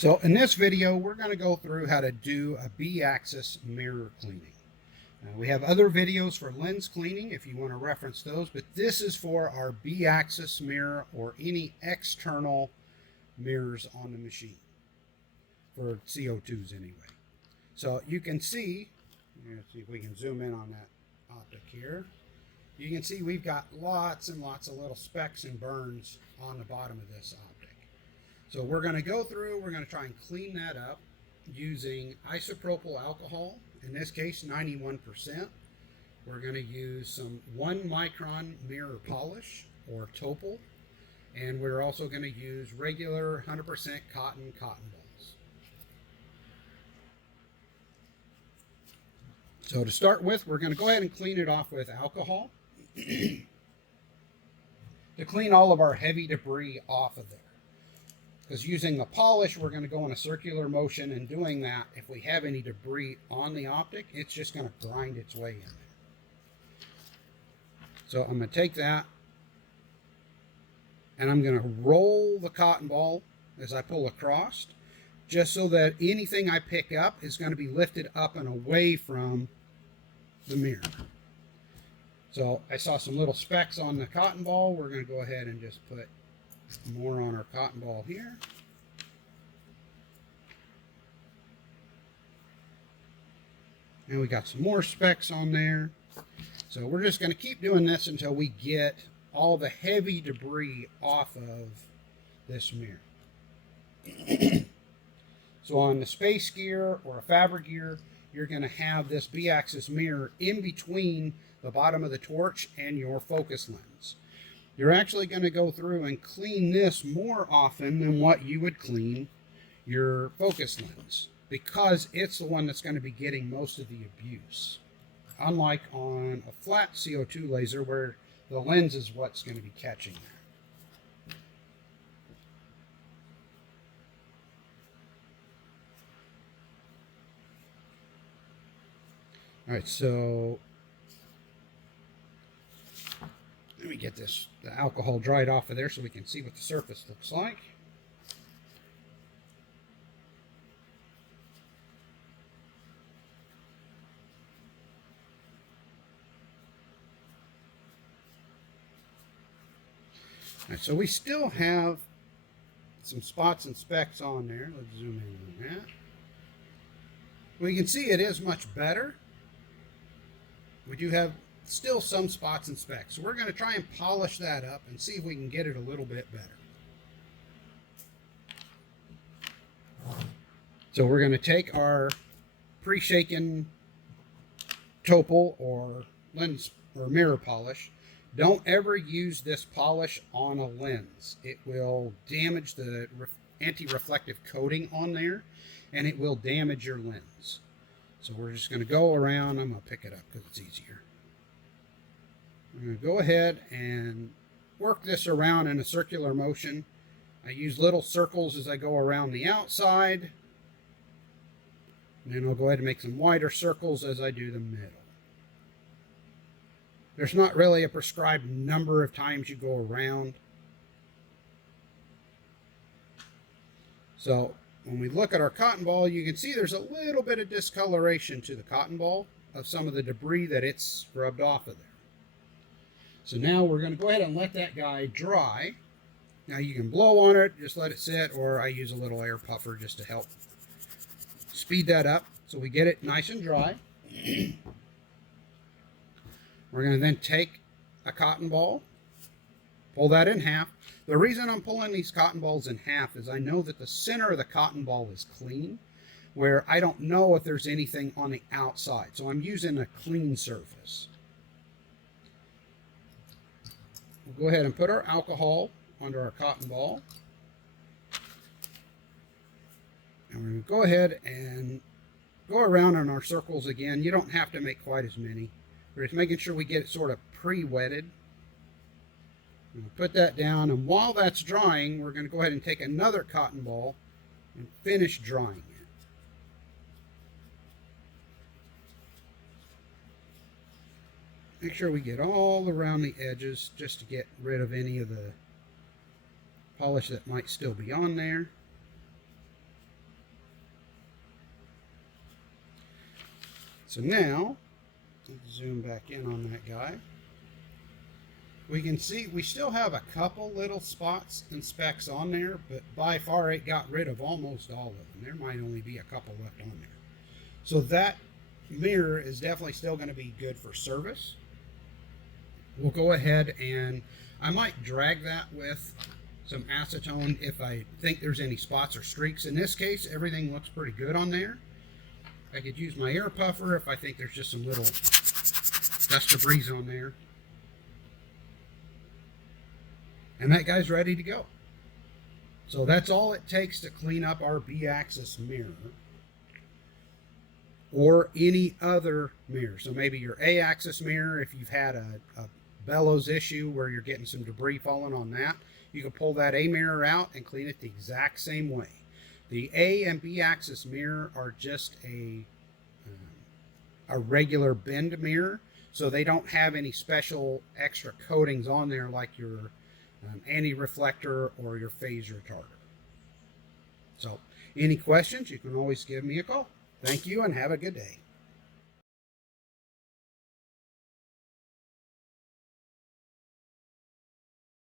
So in this video, we're going to go through how to do a B-axis mirror cleaning. We have other videos for lens cleaning if you want to reference those, but this is for our B-axis mirror or any external mirrors on the machine, for CO2s anyway. So you can see, let's see if we can zoom in on that optic here. You can see we've got lots and lots of little specks and burns on the bottom of this optic. So we're going to go through, we're going to try and clean that up using isopropyl alcohol, in this case 91%. We're going to use some 1 micron mirror polish or Topol, and we're also going to use regular 100% cotton balls. So to start with, we're going to go ahead and clean it off with alcohol to clean all of our heavy debris off of there. Because using the polish, we're going to go in a circular motion, and doing that, if we have any debris on the optic, it's just going to grind its way in there. So I'm going to take that, and I'm going to roll the cotton ball as I pull across, just so that anything I pick up is going to be lifted up and away from the mirror. So I saw some little specks on the cotton ball. We're going to go ahead and just put more on our cotton ball here. And we got some more specks on there. So we're just going to keep doing this until we get all the heavy debris off of this mirror. So on the space gear or a fabric gear, you're going to have this B-axis mirror in between the bottom of the torch and your focus lens. You're actually going to go through and clean this more often than what you would clean your focus lens, because it's the one that's going to be getting most of the abuse. Unlike on a flat CO2 laser where the lens is what's going to be catching that. All right, so let me get the alcohol dried off of there so we can see what the surface looks like. All right, so we still have some spots and specks on there. Let's zoom in on that. We can see it is much better. We do have still some spots and specks. So we're going to try and polish that up and see if we can get it a little bit better. So we're going to take our pre-shaken Topol or lens or mirror polish. Don't ever use this polish on a lens. It will damage the anti-reflective coating on there, and it will damage your lens. So we're just going to go around. I'm going to pick it up because it's easier. I'm going to go ahead and work this around in a circular motion. I use little circles as I go around the outside. And then I'll go ahead and make some wider circles as I do the middle. There's not really a prescribed number of times you go around. So when we look at our cotton ball, you can see there's a little bit of discoloration to the cotton ball of some of the debris that it's scrubbed off of there. So now we're going to go ahead and let that guy dry. Now you can blow on it, just let it sit, or I use a little air puffer just to help speed that up so we get it nice and dry. We're going to then take a cotton ball, pull that in half. The reason I'm pulling these cotton balls in half is I know that the center of the cotton ball is clean, where I don't know if there's anything on the outside. So I'm using a clean surface. We'll go ahead and put our alcohol under our cotton ball. And we're going to go ahead and go around in our circles again. You don't have to make quite as many. We're just making sure we get it sort of pre-wetted. Put that down, and while that's drying, we're going to go ahead and take another cotton ball and finish drying it. Make sure we get all around the edges just to get rid of any of the polish that might still be on there. So now, let's zoom back in on that guy. We can see we still have a couple little spots and specks on there, but by far it got rid of almost all of them. There might only be a couple left on there. So that mirror is definitely still going to be good for service. We'll go ahead and I might drag that with some acetone if I think there's any spots or streaks. In this case, everything looks pretty good on there. I could use my air puffer if I think there's just some little dust debris on there. And that guy's ready to go. So that's all it takes to clean up our B-axis mirror or any other mirror. So maybe your A-axis mirror, if you've had a bellows issue where you're getting some debris falling on that, you can pull that A mirror out and clean it the exact same way. The A and B-axis mirror are just a regular bend mirror, so they don't have any special extra coatings on there like your anti-reflector or your phase retarder. So any questions, you can always give me a call. Thank you and have a good day.